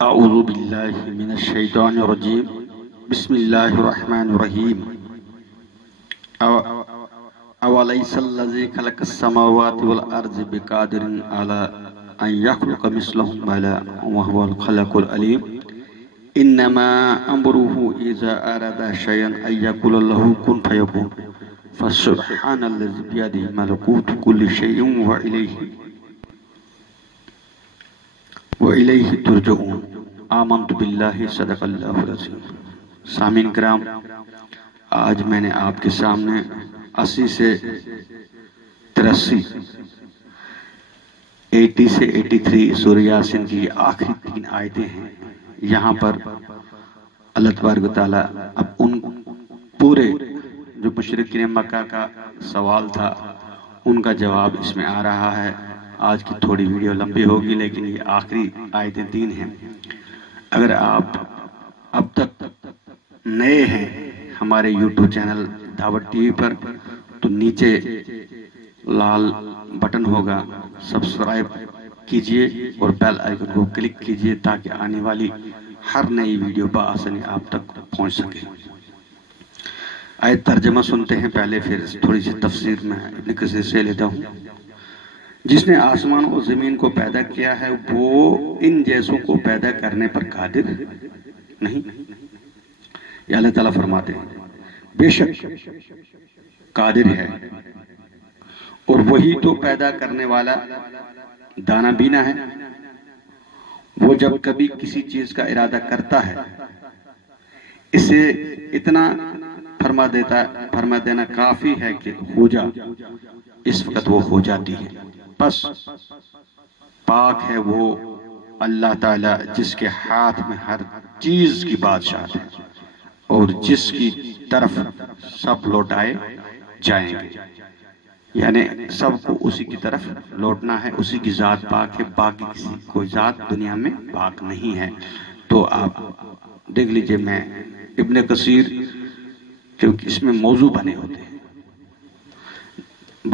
أعوذ بالله من الشيطان الرجيم بسم الله الرحمن الرحيم أوليس الذي خلق السماوات والأرض بقادر على أن يخلق مثلهم بلى وهو الخلاق العليم إنما أمره إذا أراد شيئا أن يقول له كن فيكون فسبحان الذي بيده ملكوت كل شيء وإلیہ ترجعون آمنت باللہ صدق اللہ العظیم۔ سامعین کرام، آج میں نے آپ کے سامنے 80 سے 83 سورہ یاسین کی آخری 3 آیتیں ہیں۔ یہاں پر اللہ تبارک و تعالیٰ اب ان پورے جو مشرکین مکہ کا سوال تھا ان کا جواب اس میں آ رہا ہے۔ آج کی تھوڑی ویڈیو لمبی ہوگی لیکن یہ آخری آیتیں 3 ہیں۔ اگر آپ اب تک نئے ہیں ہمارے یوٹیوب چینل دعوت ٹی وی پر تو نیچے لال بٹن ہوگا، سبسکرائب کیجئے اور بیل آئیکن کو کلک کیجئے تاکہ آنے والی ہر نئی ویڈیو بآسانی آپ تک پہنچ سکے۔ آیت ترجمہ سنتے ہیں پہلے، پھر تھوڑی سی تفسیر میں ابن کثیر سے لیتا ہوں۔ جس نے آسمان و زمین کو پیدا کیا ہے وہ ان جیسوں کو پیدا کرنے پر قادر نہیں۔ یا اللہ تعالیٰ فرماتے ہیں بے شک قادر ہے، اور وہی تو پیدا کرنے والا دانا بینا ہے۔ وہ جب کبھی کسی چیز کا ارادہ کرتا ہے اسے اتنا فرما دینا کافی ہے کہ ہو جا، اس وقت وہ ہو جاتی ہے۔ بس پاک ہے وہ اللہ تعالیٰ جس کے ہاتھ میں ہر چیز کی بادشاہت ہے اور جس کی طرف سب لوٹائے جائیں گے، یعنی سب کو اسی کی طرف لوٹنا ہے۔ اسی کی ذات پاک ہے، باقی کسی کوئی ذات دنیا میں پاک نہیں ہے۔ تو آپ دیکھ لیجئے، میں ابن کثیر کیونکہ اس میں موضوع بنے ہوتے ہیں،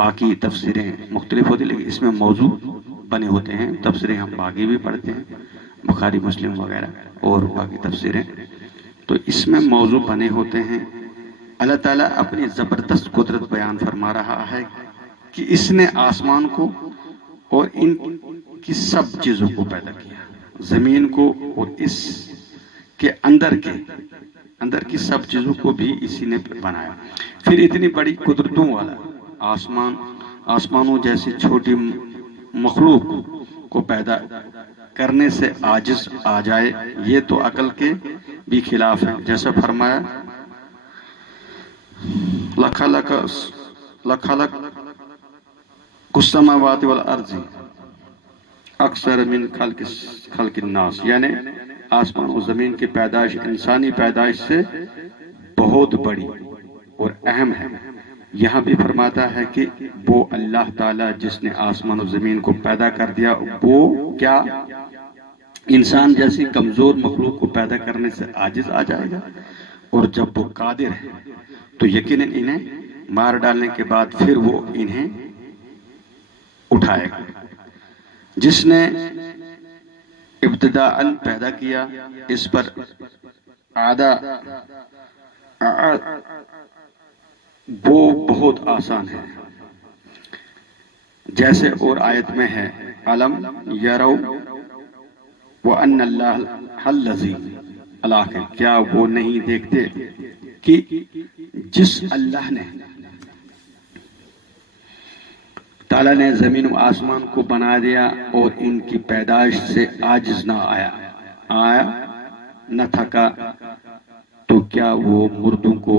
باقی تفسیریں مختلف ہوتی لیکن اس میں موضوع بنے ہوتے ہیں۔ تفسیریں ہم باقی بھی پڑھتے ہیں، بخاری مسلم وغیرہ اور باقی تفسیریں، تو اس میں موضوع بنے ہوتے ہیں۔ اللہ تعالیٰ اپنی زبردست قدرت بیان فرما رہا ہے کہ اس نے آسمان کو اور ان کی سب چیزوں کو پیدا کیا، زمین کو اور اس کے اندر کی سب چیزوں کو بھی اسی نے بنایا۔ پھر اتنی بڑی قدرتوں والا آسمانوں جیسی چھوٹی مخلوق کو پیدا کرنے سے عاجز آ جائے، یہ تو عقل کے بھی خلاف ہے۔ جیسا فرمایا لَخَلَقَ السَّمَاوَاتِ وَالْأَرْضِ اکثر من خلق الناس، یعنی آسمان و زمین کی پیدائش انسانی پیدائش سے بہت بڑی اور اہم ہے۔ یہاں بھی فرماتا ہے کہ وہ اللہ تعالیٰ جس نے آسمان و زمین کو پیدا کر دیا، وہ کیا انسان جیسی کمزور مخلوق کو پیدا کرنے سے عاجز آ جائے گا؟ اور جب وہ قادر ہے تو یقیناً انہیں مار ڈالنے کے بعد پھر وہ انہیں اٹھائے گا۔ جس نے ابتداءً پیدا کیا، اس پر وہ بہت آسان ہے۔ جیسے اور آیت میں ہے علم یرو وَأَنَّ اللَّهَ الَّذِي اللہ، کیا وہ نہیں دیکھتے کہ جس اللہ نے تعالیٰ نے زمین و آسمان کو بنا دیا اور ان کی پیدائش سے عاجز نہ آیا نہ تھکا، تو کیا وہ مردوں کو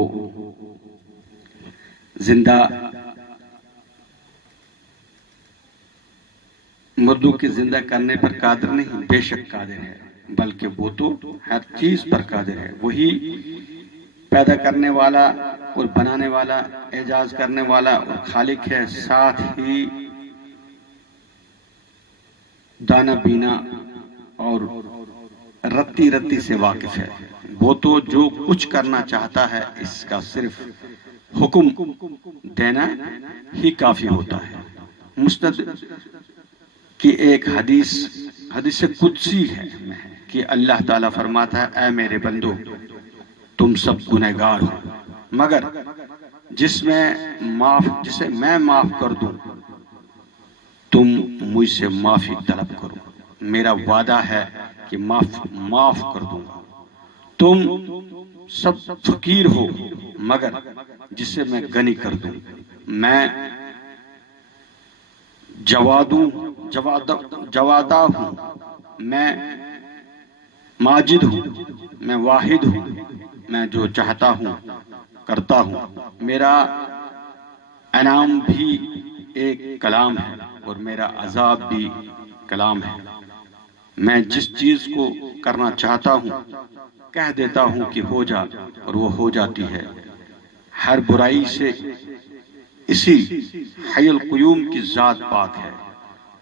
مردوں کے زندہ کرنے پر قادر نہیں؟ بے شک قادر ہے، بلکہ وہ تو ہر چیز پر قادر ہے۔ وہی پیدا کرنے والا اور بنانے والا، اعجاز کرنے والا اور خالق ہے، ساتھ ہی دانا بینا اور رتی سے واقف ہے۔ وہ تو جو کچھ کرنا چاہتا ہے اس کا صرف حکم دینا ہی کافی ہوتا ہے۔ مسند کی ایک حدیث حدیث قدسی ہے کہ اللہ تعالیٰ فرماتا ہے اے میرے بندو تم سب گنہگار ہو مگر جسے میں معاف کر دوں تم مجھ سے معافی طلب کرو، میرا وعدہ ہے کہ معاف کر دوں گا۔ تم سب فقیر ہو مگر جسے میں غنی کر دوں، میں جوادہ ہوں، میں ماجد ہوں، میں واحد ہوں، میں جو چاہتا ہوں کرتا ہوں، میرا انعام بھی ایک کلام ہے اور میرا عذاب بھی کلام ہے، میں جس چیز کو کرنا چاہتا ہوں کہہ دیتا ہوں کہ ہو جا اور وہ ہو جاتی ہے، ہر برائی سے اسی حی القیوم کی ذات پاک ہے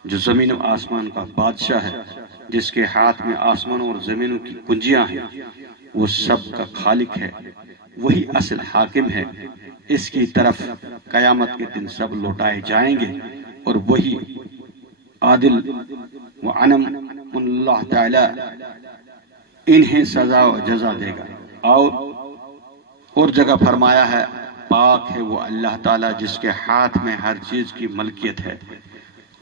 جو زمین و آسمان کا بادشاہ ہے، جس کے ہاتھ میں آسمان اور زمینوں کی کنجیاں ہیں، وہ سب کا خالق ہے، وہی اصل حاکم ہے، اس کی طرف قیامت کے دن سب لوٹائے جائیں گے اور وہی عادل وعنم اللہ تعالی انہیں سزا و جزا دے گا۔ اور جگہ فرمایا ہے پاک ہے وہ اللہ تعالیٰ جس کے ہاتھ میں ہر چیز کی ملکیت ہے،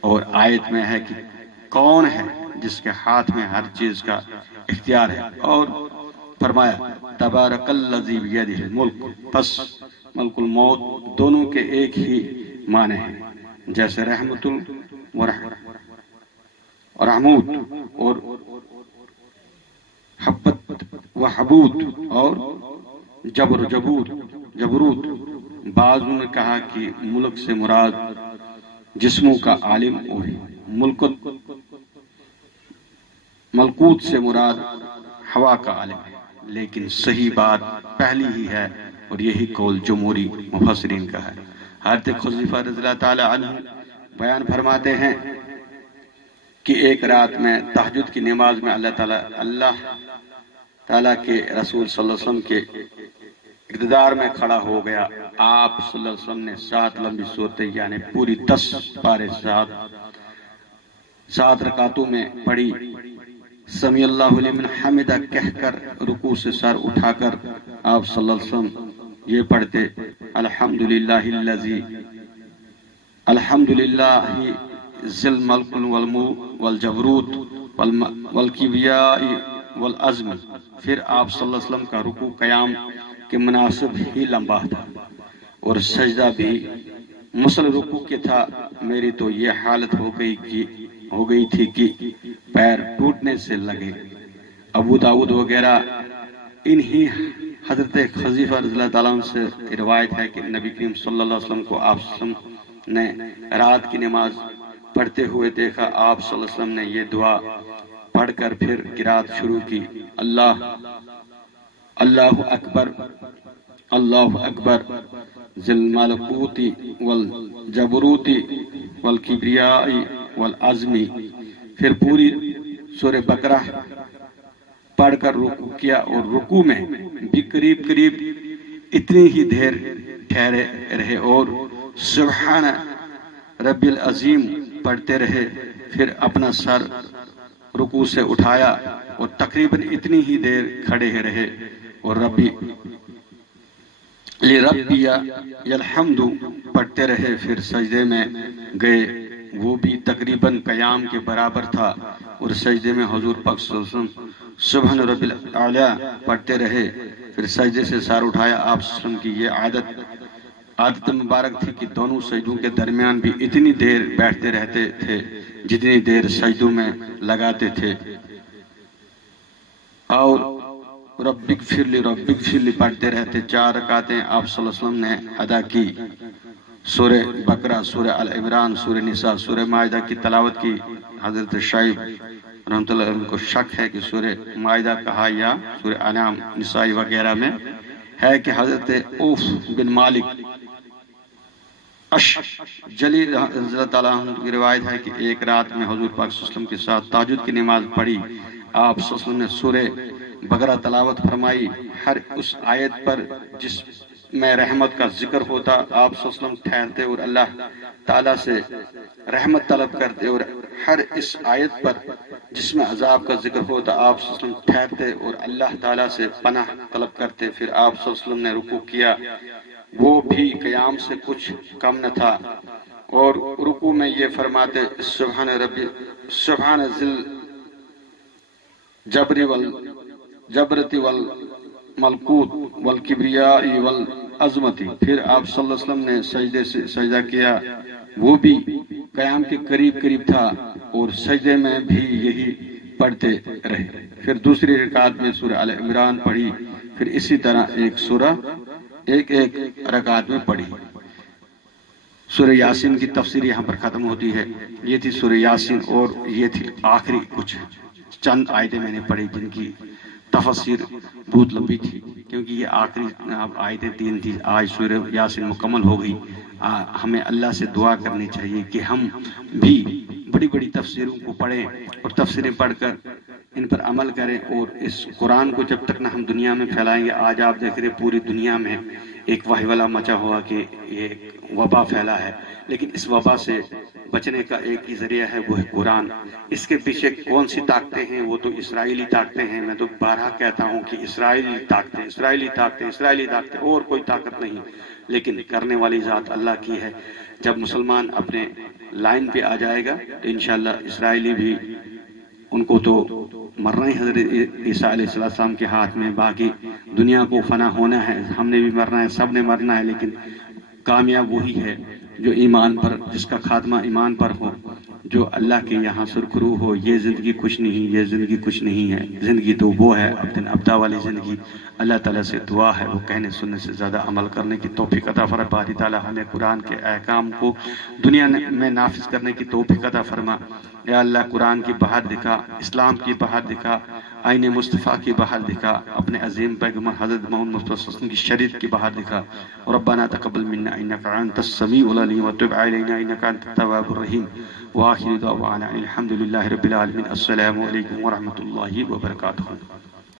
اور آیت میں ہے کہ کون ہے جس کے ہاتھ میں ہر چیز کا اختیار ہے، اور فرمایا تبارک الذی بیدہ الملک، پس ملک الموت دونوں کے ایک ہی معنی ہیں، جیسے رحمت و رحمود اور حبت و حبود اور جبر جبروت۔ بعضوں نے کہا کہ ملک سے مراد جسموں کا عالم اور ملکوت سے مراد ہوا کا عالم ہے، لیکن صحیح بات پہلی ہی ہے اور یہی قول جمہوری مفسرین کا ہے۔ حضرت حذیفہ رضی اللہ تعالی عنہ بیان فرماتے ہیں کہ ایک رات میں تہجد کی نماز میں اللہ تعالیٰ کے رسول صلی اللہ علیہ وسلم کے اقتدار میں کھڑا ہو گیا، آپ صلی اللہ علیہ وسلم نے 7 لمبی صورتیں یعنی پوری 10 پارے 7 رکعتوں میں پڑھی، سمیع اللہ لمن حمدہ کہہ کر رکوع سے سر اٹھا کر آپ صلی اللہ علیہ وسلم یہ پڑھتے الحمدللہ ذی الملک والجبروت والکبریاء والعظم۔ پھر آپ صلی اللہ علیہ وسلم کا رکوع قیام کے مناسب ہی لمبا تھا اور سجدہ بھی مثل رکوع کے تھا، میری تو یہ حالت ہو گئی تھی کہ پیر ٹوٹنے سے لگے۔ ابو داؤد وغیرہ انہی حضرت حذیفہ رضی اللہ تعالیٰ عنہ سے روایت ہے کہ نبی کریم صلی اللہ علیہ وسلم کو آپ صلی اللہ علیہ وسلم نے رات کی نماز پڑھتے ہوئے دیکھا، آپ صلی اللہ علیہ وسلم نے یہ دعا پڑھ کر پھر قرات شروع کی، اللہ اکبر ذی الملکوت والجبروت والکبریاء والعظم۔ پھر پوری سورہ بقرہ پڑھ کر رکوع کیا اور رکوع میں بھی قریب اتنی ہی دیر ٹھہرے رہے اور سبحان رب العظیم پڑھتے رہے، پھر اپنا سر رکوع سے اٹھایا اور تقریباً اتنی ہی دیر کھڑے رہے اور ربی الحمد پڑھتے رہے، پھر سجدے میں گئے، وہ بھی تقریباً قیام کے برابر تھا، اور سجدے میں حضور پاک صلی اللہ علیہ وسلم سبحان رب الاعلی پڑھتے رہے، پھر سجدے سے سر اٹھایا۔ آپ صلی اللہ علیہ وسلم کی یہ عادت مبارک تھی کہ دونوں سجدوں کے درمیان بھی اتنی دیر بیٹھتے رہتے تھے جتنی دیر سجدوں میں لگاتے تھے، اور رب اغفر لی پڑھتے رہتے۔ 4 رکعتیں آپ صلی اللہ علیہ وسلم نے ادا کی، سورہ بقرہ، سورہ آل عمران، سورہ نساء، سورہ مائدہ کی تلاوت کی۔ حضرت شعیب رحمۃ اللہ علیہ کو شک ہے کہ سورہ مائدہ کہا یا سورہ انعام نساء وغیرہ میں ہے کہ حضرت اوف بن مالک جلی رضی اللہ تعالیٰ عنہ کی روایت ہے کہ ایک رات میں حضور پاک صلی اللہ علیہ وسلم کے ساتھ تہجد کی نماز پڑھی، آپ صلی اللہ علیہ وسلم نے سورہ بقرہ تلاوت فرمائی، ہر اس آیت پر جس میں رحمت کا ذکر ہوتا آپ صلی اللہ علیہ وسلم ٹھہرتے اور اللہ تعالیٰ سے رحمت طلب کرتے، اور ہر اس آیت پر جس میں عذاب کا ذکر ہو تو آپ صلی اللہ علیہ وسلم ٹھہرتے اور اللہ تعالیٰ سے پناہ طلب کرتے. پھر آپ صلی اللہ علیہ وسلم نے رکوع کیا، وہ بھی قیام سے کچھ کم نہ تھا، اور رکوع میں یہ فرماتے سبحان ربی سبحان ذل جبرتی والملکوت والکبریاء والعظمتی. پھر آپ صلی اللہ علیہ وسلم نے سجدے سے سجدہ کیا، وہ بھی قیام کے قریب قریب تھا، اور سجدے میں بھی یہی پڑھتے رہے. پھر دوسری رکعت میں سورہ آل عمران پڑھی، پھر اسی طرح ایک سورہ ایک رکعت میں پڑھی. سورہ یاسین کی تفسیر یہاں پر ختم ہوتی ہے. یہ تھی سورہ یاسین، اور یہ تھی آخری کچھ چند آیتیں میں نے پڑھی جن کی تفسیر بہت لمبی تھی، کیونکہ یہ آخری آیتیں 3 تھی. آج سورہ یاسین مکمل ہو گئی. ہمیں اللہ سے دعا کرنی چاہیے کہ ہم بھی بڑی بڑی تفسیروں کو پڑھیں اور تفسیریں پڑھ کر ان پر عمل کریں، اور اس قرآن کو جب تک نہ ہم دنیا میں پھیلائیں گے. آج آپ دیکھ رہے پوری دنیا میں ایک والا مچا ہوا کہ یہ وبا پھیلا ہے، لیکن اس وبا سے بچنے کا ایک ہی ذریعہ ہے، وہ ہے قرآن. اس کے پیچھے کون سی طاقتیں ہیں؟ وہ تو اسرائیلی طاقتیں ہیں. میں تو بارہا کہتا ہوں کہ اسرائیلی طاقتیں، اور کوئی طاقت نہیں. لیکن کرنے والی ذات اللہ کی ہے. جب مسلمان اپنے لائن پہ آ جائے گا تو انشاءاللہ اسرائیلی بھی، ان کو تو مرنا ہی حضرت عیسیٰ علیہ السلام کے ہاتھ میں. باقی دنیا کو فنا ہونا ہے، ہم نے بھی مرنا ہے، سب نے مرنا ہے، لیکن کامیاب وہی ہے جو ایمان پر، جس کا خاتمہ ایمان پر ہو، جو اللہ کے یہاں سرخرو ہو. یہ زندگی کچھ نہیں ہے. زندگی تو وہ ہے ابدا والی زندگی. اللہ تعالیٰ سے دعا ہے وہ کہنے سننے سے زیادہ عمل کرنے کی توفیق عطا فرما. باری تعالیٰ ہمیں قرآن کے احکام کو دنیا میں نافذ کرنے کی توفیق عطا فرما. یا اللہ قرآن کی بہار دکھا، اسلام کی بہار دکھا، آئین مصطفیٰ کی بہار دکھا، اپنے عظیم پیغمبر حضرت محمد مصطفیٰ صلی اللہ علیہ وسلم کی شریعت کی بہار دکھا. ربنا تقبل منا انك انت السميع العليم وتب علينا انك انت التواب الرحيم. واخر دعوانا الحمد لله رب العالمين. السلام علیکم ورحمۃ اللہ وبرکاتہ.